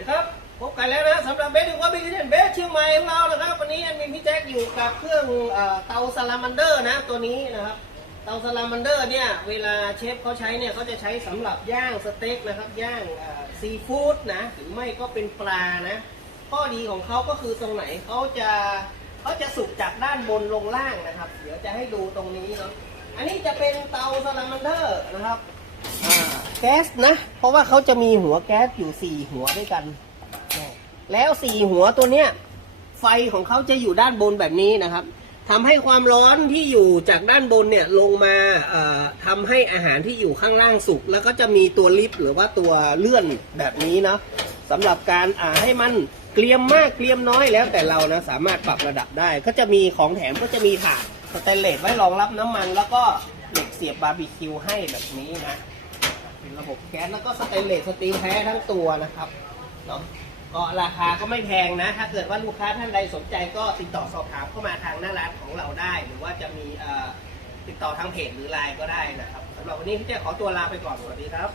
นะครับพบกันแล้วนะสำหรับเบสดูว่าบิเทนเบสเชียงใหม่ของเรานะครับวันนี้แอดมินพี่แจ็คอยู่กับเครื่องเตาซาลามันเดอร์นะตัวนี้นะครับเตาซาลามันเดอร์เนี่ยเวลาเชฟเขาใช้เนี่ยเขาจะใช้สำหรับย่างสเต็กนะครับย่างซีฟู้ดนะหรือไม่ก็เป็นปลานะข้อดีของเขาก็คือตรงไหนเขาจะเขาจะสุกจากด้านบนลงล่างนะครับ เดี๋ยวจะให้ดูตรงนี้เนาะอันนี้จะเป็นเตาซาลามันเดอร์นะครับ แก๊สนะ เพราะว่าเขาจะมีหัวแก๊สอยู่สี่หัวด้วยกัน แล้วสี่หัวตัวเนี้ยไฟของเขาจะอยู่ด้านบนแบบนี้นะครับทำให้ความร้อนที่อยู่จากด้านบนเนี่ยลงมาทำให้อาหารที่อยู่ข้างล่างสุก แล้วก็จะมีตัวลิฟต์หรือว่าตัวเลื่อนแบบนี้เนาะสำหรับการอาให้มันเกลียมมากเกลียมน้อยแล้วแต่เรานะสามารถปรับระดับได้ ก็จะมีของแถมก็จะมีถาดสแตนเลสไว้รองรับน้ำมัน แล้วก็เหล็กเสียบบาร์บีคิวให้แบบนี้นะ เป็นระบบแก๊สแล้วก็สเตนเลสสตีลแท้ทั้งตัวนะครับเนาะก็ราคาก็ไม่แพงนะ ถ้าเกิดว่าลูกค้าท่านใดสนใจก็ติดต่อสอบถามเข้ามาทางหน้าร้านของเราได้ หรือว่าจะมีติดต่อทางเพจหรือไลน์ก็ได้นะครับสำหรับวันนี้พี่เจ้ขอตัวลาไปก่อนสวัสดีครับ